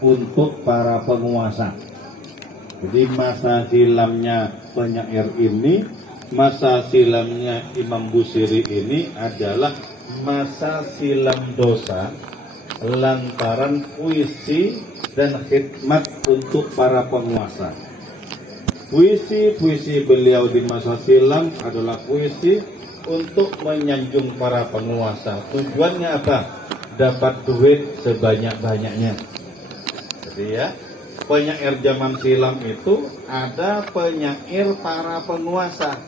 untuk para penguasa. Jadi masa silamnya penyair ini, masa silamnya Imam Busiri ini adalah masa silam dosa lantaran puisi dan khidmat untuk para penguasa. Puisi-puisi beliau di masa silam adalah puisi untuk menyanjung para penguasa. Tujuannya apa? Dapat duit sebanyak-banyaknya. Jadi ya, penyair zaman silam itu ada penyair para penguasa.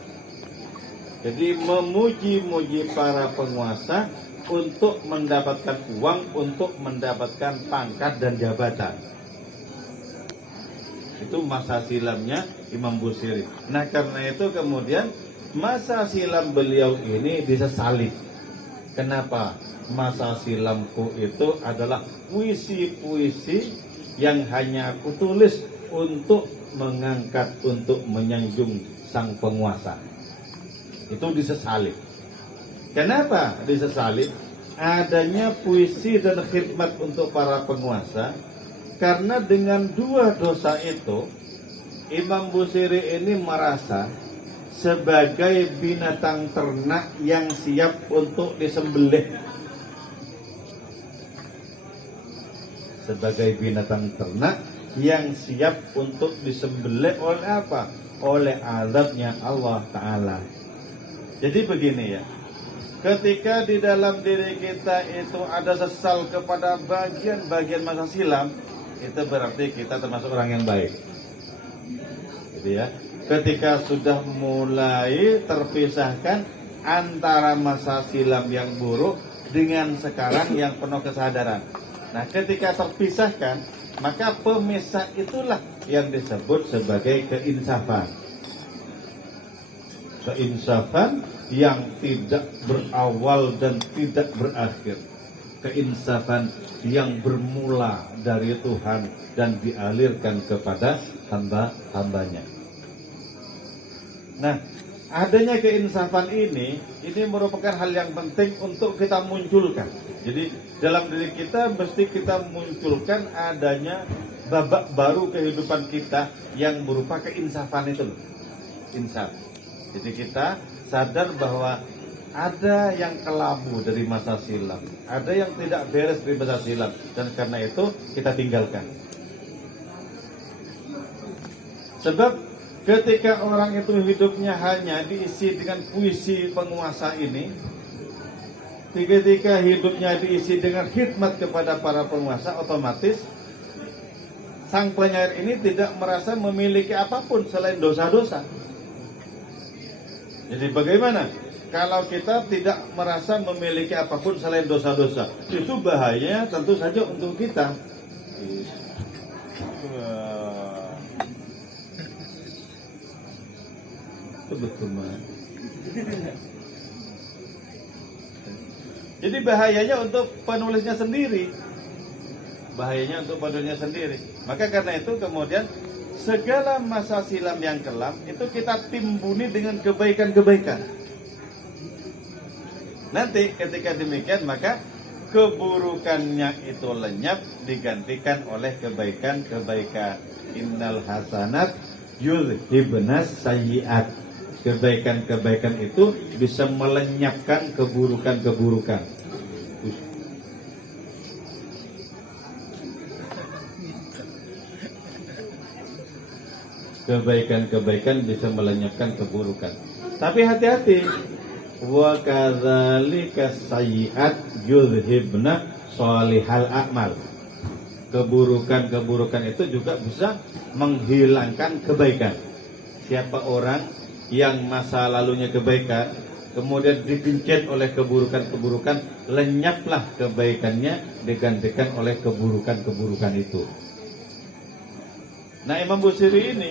Jadi memuji-muji para penguasa untuk mendapatkan uang, untuk mendapatkan pangkat dan jabatan. Itu masa silamnya Imam Busiri. Nah karena itu kemudian masa silam beliau ini disesali. Kenapa? Masa silamku itu adalah puisi-puisi yang hanya aku tulis untuk mengangkat, untuk menyanjung sang penguasa. Itu disesali. Kenapa disesali? Adanya puisi dan khidmat untuk para penguasa. Karena dengan dua dosa itu, Imam Busiri ini merasa sebagai binatang ternak yang siap untuk disembelih. Sebagai binatang ternak yang siap untuk disembelih oleh apa? Oleh azabnya Allah Ta'ala. Jadi begini ya, ketika di dalam diri kita itu ada sesal kepada bagian-bagian masa silam, itu berarti kita termasuk orang yang baik. Jadi ya, ketika sudah mulai terpisahkan antara masa silam yang buruk dengan sekarang yang penuh kesadaran. Nah, ketika terpisahkan, maka pemisah itulah yang disebut sebagai keinsafan. Keinsafan yang tidak berawal dan tidak berakhir. Keinsafan yang bermula dari Tuhan dan dialirkan kepada hamba-hambanya. Nah, adanya keinsafan ini merupakan hal yang penting untuk kita munculkan. Jadi dalam diri kita mesti kita munculkan adanya babak baru kehidupan kita yang berupa keinsafan itu loh. Insaf. Jadi kita sadar bahwa ada yang kelabu dari masa silam, ada yang tidak beres dari masa silam, dan karena itu kita tinggalkan. Sebab ketika orang itu hidupnya hanya diisi dengan puisi penguasa ini, ketika hidupnya diisi dengan khidmat kepada para penguasa, otomatis sang penyair ini tidak merasa memiliki apapun selain dosa-dosa. Jadi bagaimana kalau kita tidak merasa memiliki apapun selain dosa-dosa? Itu bahayanya tentu saja untuk kita. Itu betul banget. Jadi bahayanya untuk penulisnya sendiri. Bahayanya untuk penulisnya sendiri. Maka karena itu kemudian segala masa silam yang kelam itu kita timbuni dengan kebaikan-kebaikan. Nanti ketika demikian maka keburukannya itu lenyap digantikan oleh kebaikan-kebaikan. Innal hasanat yuzhibnas sayyiat. Kebaikan-kebaikan itu bisa melenyapkan keburukan-keburukan. Kebaikan-kebaikan bisa melenyapkan keburukan. Tapi hati-hati. Wa kadzalika sayyi'at yuzhibna shalihal a'mal. Keburukan-keburukan itu juga bisa menghilangkan kebaikan. Siapa orang yang masa lalunya kebaikan, kemudian dipincet oleh keburukan-keburukan, lenyaplah kebaikannya digantikan oleh keburukan-keburukan itu. Nah, Imam Busiri ini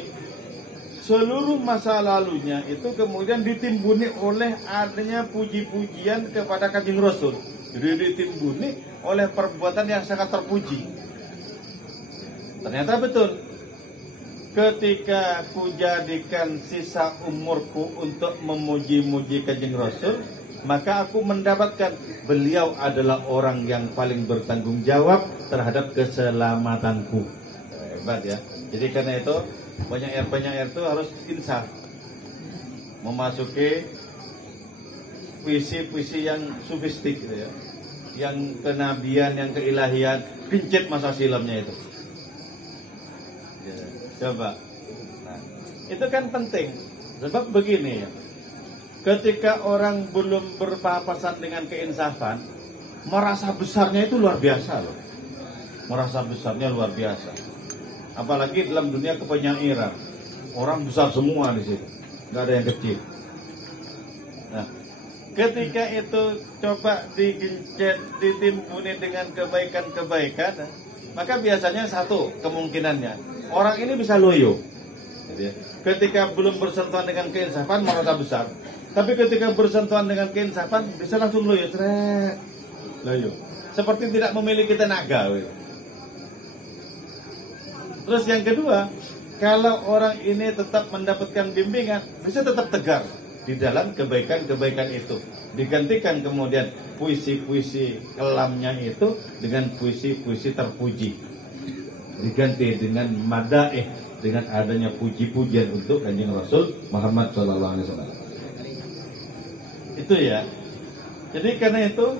seluruh masa lalunya itu kemudian ditimbuni oleh adanya puji-pujian kepada Kanjeng Rasul. Jadi ditimbuni oleh perbuatan yang sangat terpuji. Ternyata betul. Ketika ku jadikan sisa umurku untuk memuji-muji Kanjeng Rasul, maka aku mendapatkan beliau adalah orang yang paling bertanggung jawab terhadap keselamatanku. Hebat ya. Jadi karena itu banyak air itu harus insaf, memasuki puisi-puisi yang sufistik gitu ya, yang kenabian, yang keilahian, pincit masa silamnya itu. Ya, coba. Nah, itu kan penting. Sebab begini ya, ketika orang belum berpapasan dengan keinsafan, merasa besarnya itu luar biasa loh. Merasa besarnya luar biasa. Apalagi dalam dunia kepenyairan, orang besar semua di situ, nggak ada yang kecil. Nah, ketika itu coba digencet, ditimbuni dengan kebaikan-kebaikan, maka biasanya satu kemungkinannya orang ini bisa loyo. Ketika belum bersentuhan dengan keinsafan merasa besar, tapi ketika bersentuhan dengan keinsafan bisa langsung loyo, loyo. Seperti tidak memiliki tenaga. Terus yang kedua, kalau orang ini tetap mendapatkan bimbingan, bisa tetap tegar di dalam kebaikan-kebaikan itu. Digantikan kemudian puisi-puisi kelamnya itu dengan puisi-puisi terpuji. Diganti dengan madaih, dengan adanya puji-pujian untuk Kanjeng Rasul Muhammad SAW. Itu ya. Jadi karena itu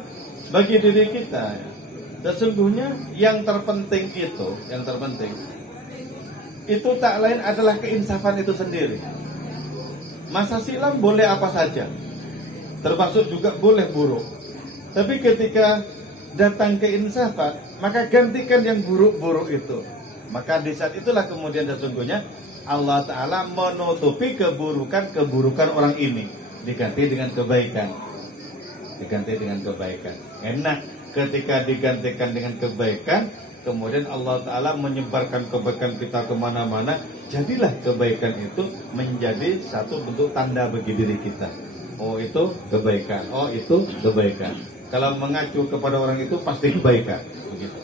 bagi diri kita ya, sesungguhnya yang terpenting itu tak lain adalah keinsafan itu sendiri. Masa silam boleh apa saja, termasuk juga boleh buruk. Tapi ketika datang keinsafan, maka gantikan yang buruk-buruk itu. Maka di saat itulah kemudian sesungguhnya Allah Ta'ala menutupi keburukan orang ini, diganti dengan kebaikan. Diganti dengan kebaikan. Enak ketika digantikan dengan kebaikan, kemudian Allah Ta'ala menyebarkan kebaikan kita kemana-mana. Jadilah kebaikan itu menjadi satu bentuk tanda bagi diri kita. Oh itu kebaikan, oh itu kebaikan. Kalau mengacu kepada orang itu pasti kebaikan. Begitu.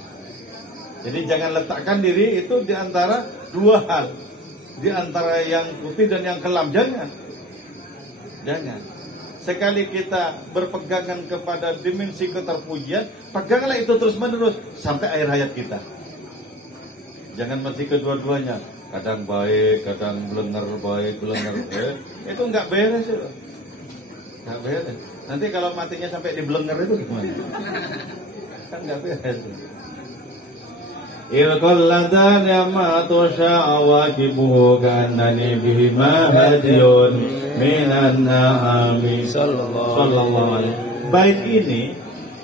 Jadi jangan letakkan diri itu di antara dua hal, di antara yang putih dan yang kelam. Jangan. Sekali kita berpegangan kepada dimensi keterpujian, peganglah itu terus menerus sampai akhir hayat kita. Jangan masih kedua-duanya, kadang baik, kadang belenger baik, belenger baik. Itu nggak beres itu, nggak beres. Nanti kalau matinya sampai di belenger itu gimana? Kan nggak beres. Ilqalladan yamatu sya'awakibuhu kanani bihima hadiyun minan na'ami sallallahu alaihi. Bait ini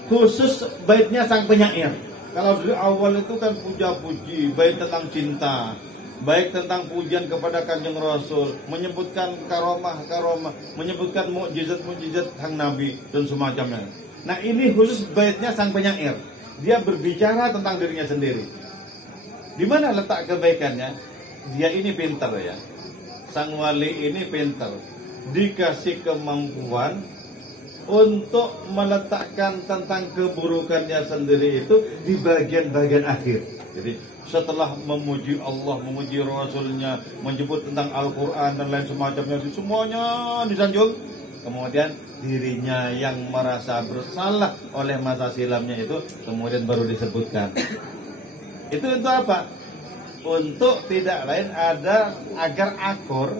khusus baitnya sang penyair. Kalau dari awal itu kan puja-puji, bait tentang cinta, baik tentang pujian kepada Kanjeng Rasul, menyebutkan karomah, menyebutkan mukjizat sang Nabi dan semacamnya. Nah ini khusus baitnya sang penyair. Dia berbicara tentang dirinya sendiri. Di mana letak kebaikannya? Dia ini pintar ya. Sang wali ini pintar. Dikasih kemampuan untuk meletakkan tentang keburukannya sendiri itu di bagian-bagian akhir. Jadi setelah memuji Allah, memuji Rasulnya, menyebut tentang Al-Quran dan lain semacamnya, semuanya disanjung. Kemudian dirinya yang merasa bersalah oleh masa silamnya itu kemudian baru disebutkan. Itu apa? Untuk tidak lain ada agar akor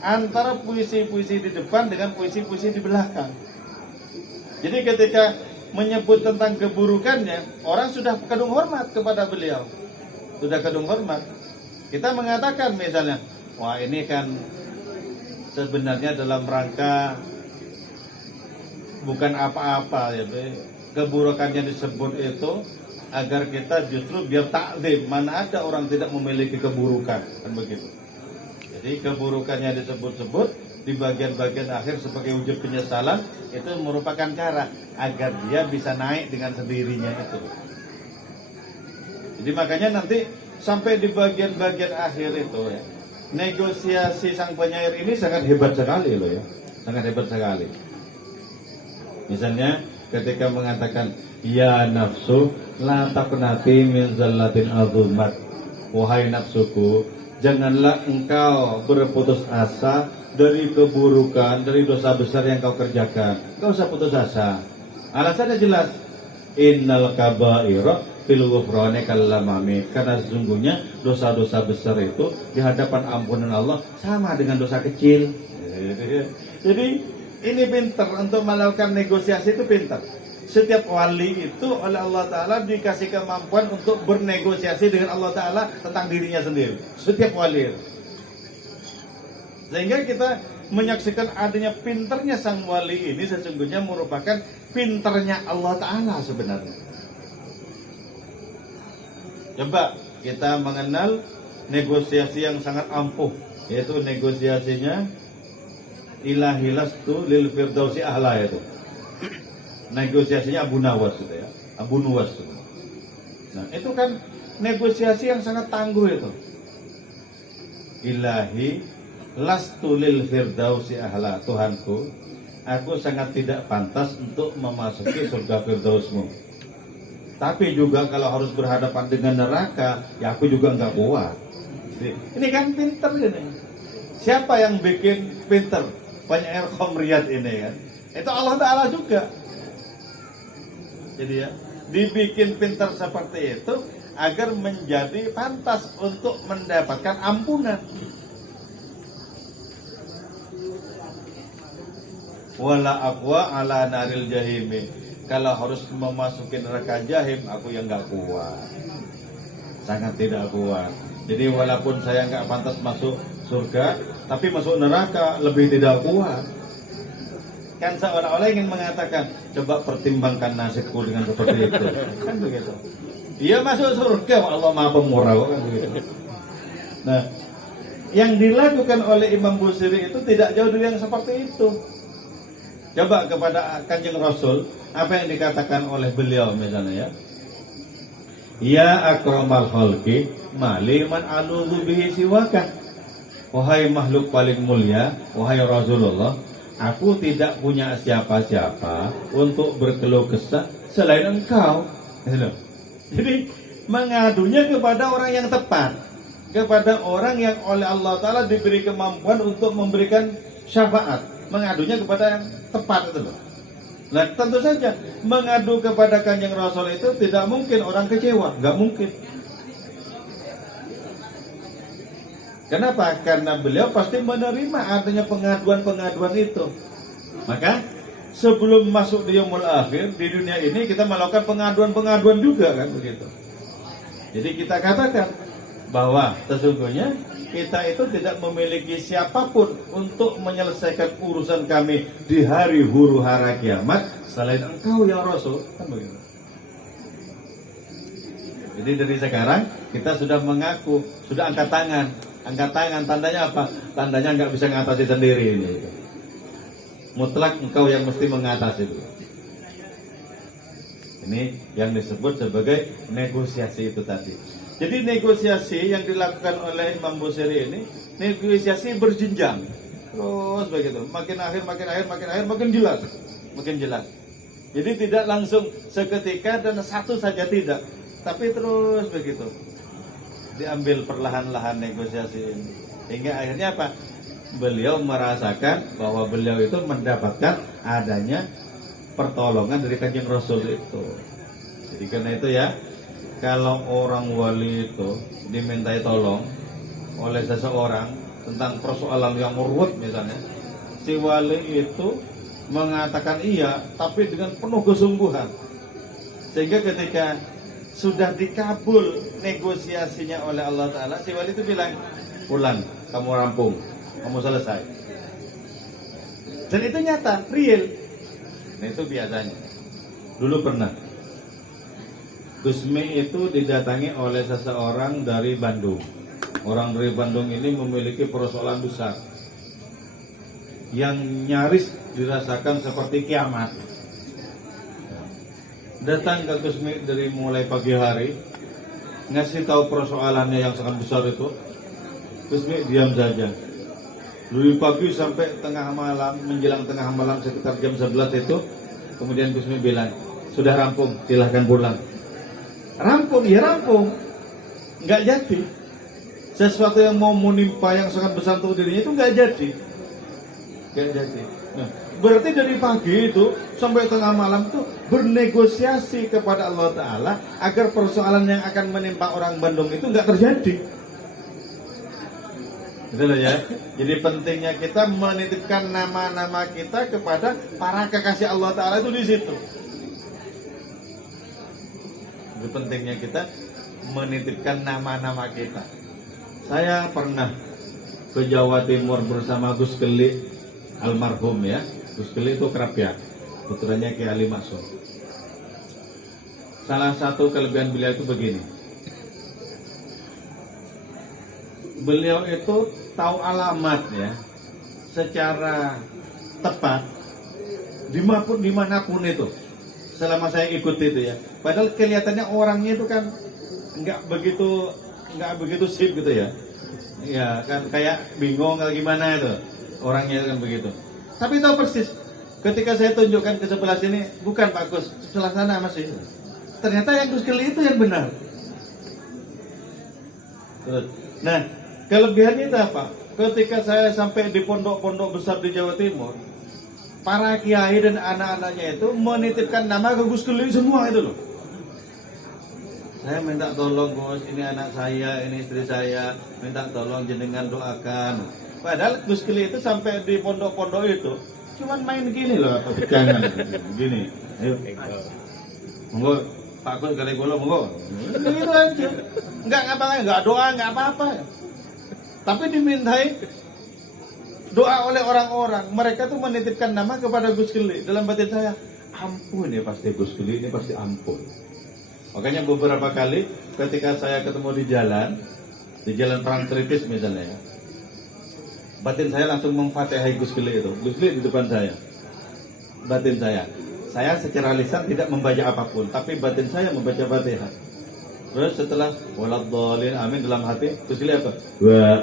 antara puisi-puisi di depan dengan puisi-puisi di belakang. Jadi ketika menyebut tentang keburukannya, orang sudah kadung hormat kepada beliau. Sudah kadung hormat. Kita mengatakan misalnya, wah ini kan sebenarnya dalam rangka bukan apa-apa ya, keburukannya disebut itu agar kita justru biar takzim. Mana ada orang tidak memiliki keburukan, kan begitu. Jadi keburukannya disebut-sebut di bagian-bagian akhir sebagai wujud penyesalan, itu merupakan cara agar dia bisa naik dengan sendirinya itu. Jadi makanya nanti sampai di bagian-bagian akhir itu ya, negosiasi sang penyair ini sangat hebat sekali loh ya, sangat hebat sekali. Misalnya ketika mengatakan, ya nafsu la taqnati min zallatin azumat. Wahai nafsuku, janganlah engkau berputus asa dari keburukan, dari dosa besar yang kau kerjakan. Kau usah putus asa. Alasannya jelas. Innal kaba'ira fil ghufrani kallamami. Karena sesungguhnya dosa-dosa besar itu di hadapan ampunan Allah sama dengan dosa kecil. Jadi ini pintar untuk melakukan negosiasi, itu pintar. Setiap wali itu oleh Allah Ta'ala dikasih kemampuan untuk bernegosiasi dengan Allah Ta'ala tentang dirinya sendiri. Setiap wali. Sehingga kita menyaksikan adanya pintarnya sang wali ini sesungguhnya merupakan pintarnya Allah Ta'ala sebenarnya. Coba kita mengenal negosiasi yang sangat ampuh, yaitu negosiasinya ilahilastu lil firdausi ahla itu. Negosiasinya Abu Nawas itu ya, Abu Nuwas itu. Nah itu kan negosiasi yang sangat tangguh itu. Ilahi lastu lil firdausi ahla, Tuhanku, aku sangat tidak pantas untuk memasuki surga firdausmu. Tapi juga kalau harus berhadapan dengan neraka, ya aku juga nggak kuat. Ini kan pinter ini. Siapa yang bikin pinter? Banyak air khomriyat ini kan. Itu Allah Ta'ala juga. Jadi ya, dibikin pintar seperti itu agar menjadi pantas untuk mendapatkan ampunan. Wala aqwa ala naril jahimi. Kalau harus memasuki neraka jahim, aku yang nggak kuat, sangat tidak kuat. Jadi walaupun saya nggak pantas masuk surga, tapi masuk neraka lebih tidak kuat. Kan seolah-olah ingin mengatakan, coba pertimbangkan nasibku dengan seperti itu. Kan begitu. Dia masuk surga, Allah Maha Pemurah, kan begitu. Nah, yang dilakukan oleh Imam Busiri itu tidak jauh dari yang seperti itu. Coba kepada Kanjeng Rasul, apa yang dikatakan oleh beliau misalnya ya. Ya akramal khalqi, mali man aludhu bihi siwaka. Wahai makhluk paling mulia, wahai Rasulullah, aku tidak punya siapa-siapa untuk berkeluh kesah selain engkau. Jadi mengadunya kepada orang yang tepat, kepada orang yang oleh Allah Ta'ala diberi kemampuan untuk memberikan syafaat. Mengadunya kepada yang tepat itu loh. Nah tentu saja mengadu kepada Kanjeng Rasul itu tidak mungkin orang kecewa, nggak mungkin. Kenapa? Karena beliau pasti menerima adanya pengaduan-pengaduan itu. Maka sebelum masuk di yaumul akhir di dunia ini kita melakukan pengaduan-pengaduan juga kan begitu. Jadi kita katakan bahwa sesungguhnya kita itu tidak memiliki siapapun untuk menyelesaikan urusan kami di hari huru hara kiamat selain engkau ya Rasul, kan begitu. Jadi dari sekarang kita sudah mengaku, sudah angkat tangan. Angkat tangan, tandanya apa? Tandanya nggak bisa mengatasi sendiri ini. Mutlak engkau yang mesti mengatasi itu. Ini yang disebut sebagai negosiasi itu tadi. Jadi negosiasi yang dilakukan oleh Imam Busiri ini negosiasi berjenjang. Terus begitu, makin akhir, makin jelas. Makin jelas. Jadi tidak langsung seketika dan satu saja tidak, tapi terus begitu. Diambil perlahan-lahan negosiasi ini. Hingga akhirnya apa? Beliau merasakan bahwa beliau itu mendapatkan adanya pertolongan dari Kanjeng Rasul itu. Jadi karena itu ya, kalau orang wali itu dimintai tolong oleh seseorang tentang persoalan yang ruwet misalnya, si wali itu mengatakan iya, tapi dengan penuh kesungguhan. Sehingga ketika sudah dikabul negosiasinya oleh Allah Ta'ala, si wali itu bilang, pulang, kamu rampung, kamu selesai. Dan itu nyata, real. Nah itu biasanya. Dulu pernah Gusmi itu didatangi oleh seseorang dari Bandung. Orang dari Bandung ini memiliki persoalan besar yang nyaris dirasakan seperti kiamat. Datang ke Gusmi dari mulai pagi hari, ngasih tahu persoalannya yang sangat besar itu. Gusmi diam saja. Dari pagi sampai tengah malam, menjelang tengah malam sekitar jam 11 itu, kemudian Gusmi bilang, sudah rampung, silahkan pulang. Rampung, ya rampung. Nggak jadi. Sesuatu yang mau menimpa yang sangat besar untuk dirinya itu nggak jadi. Gak jadi. Nah, berarti dari pagi itu sampai tengah malam tuh bernegosiasi kepada Allah Ta'ala agar persoalan yang akan menimpa orang Bandung itu nggak terjadi. Gitu loh ya. Jadi pentingnya kita menitipkan nama-nama kita kepada para kekasih Allah Ta'ala itu di situ. Itu pentingnya kita menitipkan nama-nama kita. Saya pernah ke Jawa Timur bersama Gus Keli almarhum ya. Gus Keli itu kerapia, putranya Ki Ali Maksum. Salah satu kelebihan beliau itu begini. Beliau itu tahu alamatnya secara tepat dimanapun itu. Selama saya ikut itu ya. Padahal kelihatannya orangnya itu kan nggak begitu sip gitu ya. Ya kan kayak bingung kalau gimana itu orangnya kan begitu. Tapi tahu persis. Ketika saya tunjukkan ke sebelah sini, bukan Pak Gus, sebelah sana masih. Ternyata yang Gus Keli itu yang benar. Nah, kelebihannya itu apa? Ketika saya sampai di pondok-pondok besar di Jawa Timur, para kiai dan anak-anaknya itu menitipkan nama ke Gus Keli semua itu loh. Saya minta tolong Gus, ini anak saya, ini istri saya, minta tolong jenengan doakan. Padahal Gus Keli itu sampai di pondok-pondok itu cuman main gini loh, apa pegangan gini. Ayo. Monggo Pak Gus kali golo monggo. Gitu aja. Enggak ngapain, enggak doa, enggak apa-apa. Tapi dimintai doa oleh orang-orang. Mereka tuh menitipkan nama kepada Gus Keli. Dalam batin saya, ampun ya pasti Gus Keli ini pasti ampun. Makanya beberapa kali ketika saya ketemu di jalan Perang Tritis misalnya, batin saya langsung memfatihai Gus Keli itu. Gus Keli di depan saya. Batin saya secara lisan tidak membaca apapun, tapi batin saya membaca Fatihah. Terus setelah waladhdallin amin dalam hati, Gus Keli apa? Wah.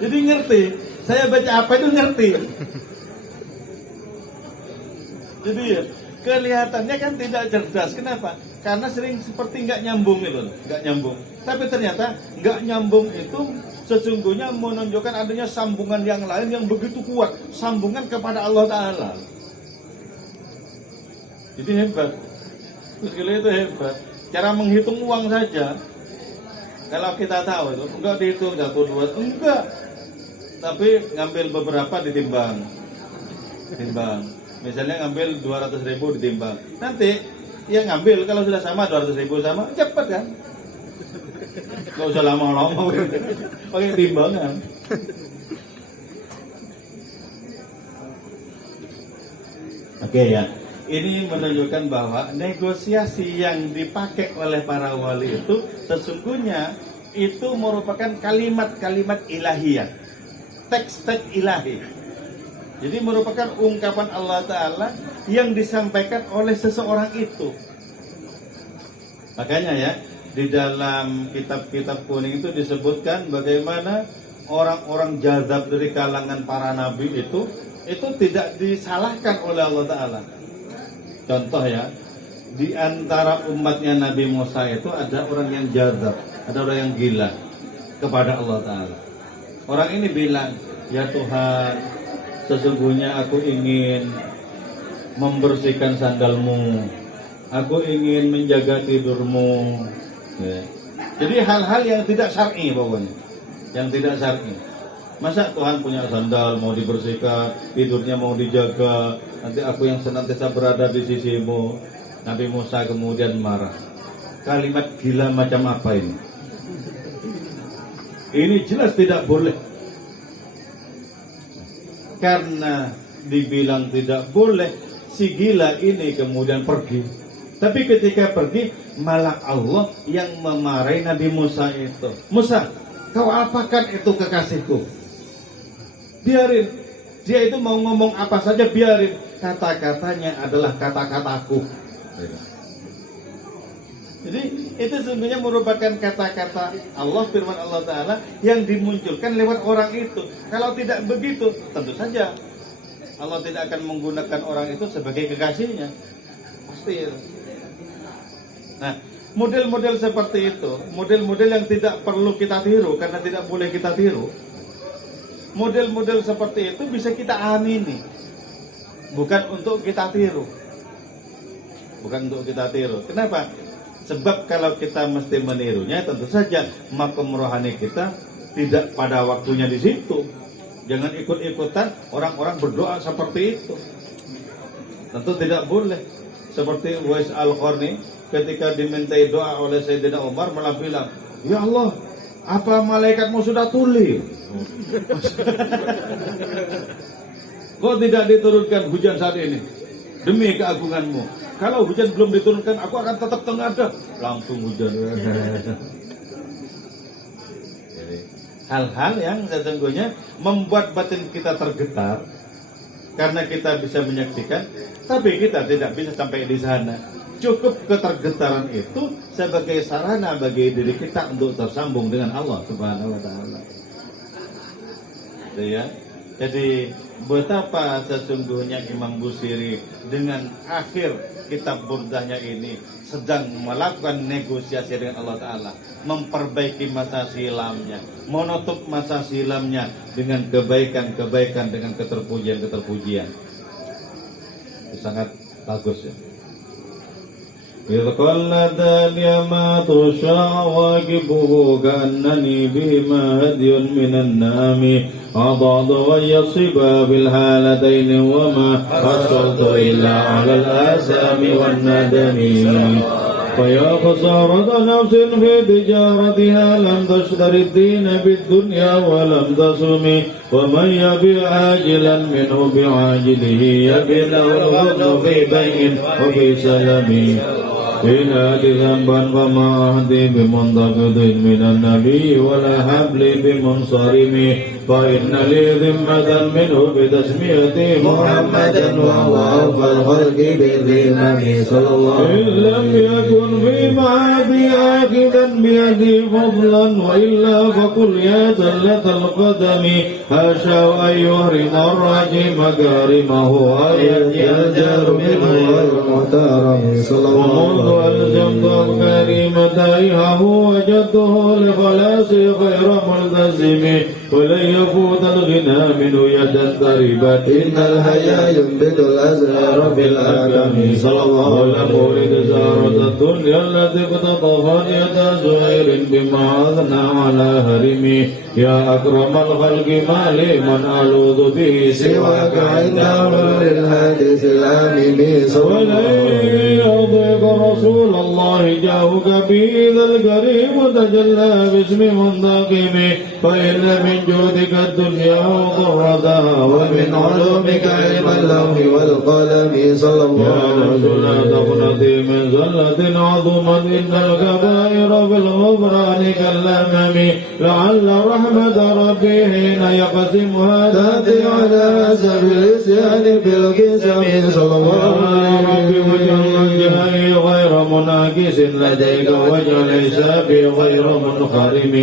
Jadi ngerti, saya baca apa itu ngerti. Jadi ya, kelihatannya kan tidak cerdas. Kenapa? Karena sering seperti nggak nyambung itu, nggak nyambung. Tapi ternyata nggak nyambung itu sesungguhnya menunjukkan adanya sambungan yang lain yang begitu kuat, sambungan kepada Allah Ta'ala. Jadi hebat. Itu hebat. Cara menghitung uang saja, kalau kita tahu itu enggak dihitung 1, 2, enggak. Tapi ngambil beberapa ditimbang. Misalnya ngambil 200.000 ditimbang. Nanti yang ngambil kalau sudah sama 200.000 sama, cepat kan? Gak usah lama-lama pakai timbangan. Oke ya. Ini menunjukkan bahwa negosiasi yang dipakai oleh para wali itu sesungguhnya itu merupakan kalimat-kalimat ilahiyah, teks-teks ilahi. Jadi merupakan ungkapan Allah Ta'ala yang disampaikan oleh seseorang itu. Makanya ya, di dalam kitab-kitab kuning itu disebutkan bagaimana orang-orang jazab dari kalangan para nabi itu tidak disalahkan oleh Allah Ta'ala. Contoh ya, di antara umatnya Nabi Musa itu ada orang yang jazab, ada orang yang gila kepada Allah Ta'ala. Orang ini bilang, ya Tuhan, sesungguhnya aku ingin membersihkan sandalmu, aku ingin menjaga tidurmu. Ya. Jadi hal-hal yang tidak syar'i pokoknya, yang tidak syar'i. Masa Tuhan punya sandal mau dibersihkan, tidurnya mau dijaga, nanti aku yang senantiasa berada di sisimu. Nabi Musa kemudian marah. Kalimat gila macam apa ini? Ini jelas tidak boleh. Karena dibilang tidak boleh, si gila ini kemudian pergi. Tapi ketika pergi, malah Allah yang memarahi Nabi Musa itu. Musa, kau apakan itu kekasihku? Biarin. Dia itu mau ngomong apa saja biarin. Kata-katanya adalah kata-kataku. Jadi itu sesungguhnya merupakan kata-kata Allah, firman Allah Ta'ala yang dimunculkan lewat orang itu. Kalau tidak begitu, tentu saja Allah tidak akan menggunakan orang itu sebagai kekasihnya. Pasti. Nah, model-model seperti itu, model-model yang tidak perlu kita tiru karena tidak boleh kita tiru. model-model seperti itu bisa kita amini, bukan untuk kita tiru. Bukan untuk kita tiru. Kenapa? Sebab kalau kita mesti menirunya, tentu saja makom rohani kita tidak pada waktunya di situ. Jangan ikut-ikutan orang-orang berdoa seperti itu. Tentu tidak boleh. Seperti Uwais Al-Qarni ketika dimintai doa oleh Sayyidina Umar malah bilang, "Ya Allah, apa malaikatmu sudah tuli? Kok tidak diturunkan hujan saat ini? Demi keagunganmu. Kalau hujan belum diturunkan, aku akan tetap tengadah." Langsung hujan. Jadi, hal-hal yang sesungguhnya membuat batin kita tergetar karena kita bisa menyaksikan, tapi kita tidak bisa sampai di sana. Cukup ketergetaran itu sebagai sarana bagi diri kita untuk tersambung dengan Allah Subhanahu wa taala. Ya. Jadi betapa sesungguhnya Imam Busiri dengan akhir kitab Burdahnya ini sedang melakukan negosiasi dengan Allah Ta'ala, memperbaiki masa silamnya, menutup masa silamnya dengan kebaikan-kebaikan, dengan keterpujian-keterpujian. Itu sangat bagus ya. إذ قلد اليمات شواكبه كأنني بما هدي من النام أضعت ويصب بالحالتين وما حصلت إلا على الآثام والندم فيا خسارة نفس في تجارتها لم تشتري الدين بالدنيا ولم تصم ومن يبيع عاجلا منه بعاجله يبيع له في بيع وفي سلم إن أهدي ذنبا فما أهدي بمنتقد من النبي ولا حبلي بمنصرم فإن لي ذمة منه بتسميتي محمدا وهو أوفى الخلق بالذمم صلى الله عليه وسلم. إن لم يكن في معادي آخذا بيدي فضلا وإلا فقل يا زلة القدم حاشا أن يهرم الراجي مكارمه يلجأ منه المحترم صلى الله عليه وسلم. ألزمت الكريم تائهه وجدته لخلاصي غير ملتزم ولن يفوت الغنى منه يدا تربت إن الحيا ينبت الأزهار في الآدم صلى الله عليه وسلم. أريد زارة الدنيا التي اقتطفت يد زهير بما أثنى على هرمي يا أكرم الخلق ما لي من ألوذ به سواك عند أمر الحادث العامم صلى الله عليه وسلم. رسول الله جاءك به ذا الكريم تجلى باسم منتقم فإن من جودك الدنيا وضرتها ومن علومك علم اللوح والقلم صلى الله عليه وسلم. يا رسول تقنتي من زلة عظمت إن الكبائر في الغفران كالأمم لعل رحمة ربي حين يقسمها تأتي على سبيل الإسيان في القسم صلى الله عليه وسلم. غير مناكس لديك وجه حسابي غير منخرم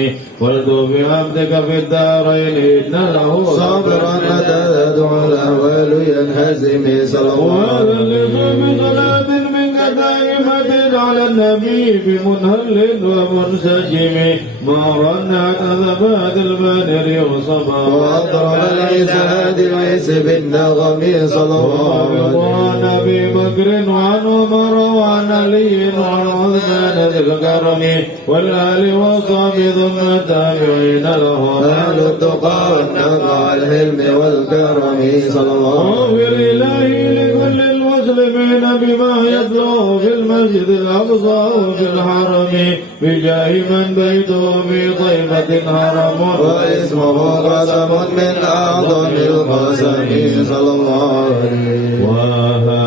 والذو بعبدك في الدارين إن له صابرا تزداد الأهوال ينهزم صلى الله عليه وسلم. صلاة منك دائمة على النبي بمنهل ومنسجم ما رنعت ثبات البدر وصبا وأضرب العزاد العز بالنغم صلى الله عليه وسلم. وعن أبي بكر وعن عمر وعن علي وعن عثمان ذي الكرم والآل والصحب ثم التابعين لهم أهل التقى والنقى الحلم والكرم صلى الله عليه وسلم. واغفر إلهي لكل المسلمين بما يتلو في المسجد الأقصى وفي الحرم بجاه من بيته في طيبة حرم واسمه قسم من أعظم القسم صلى الله عليه وسلم.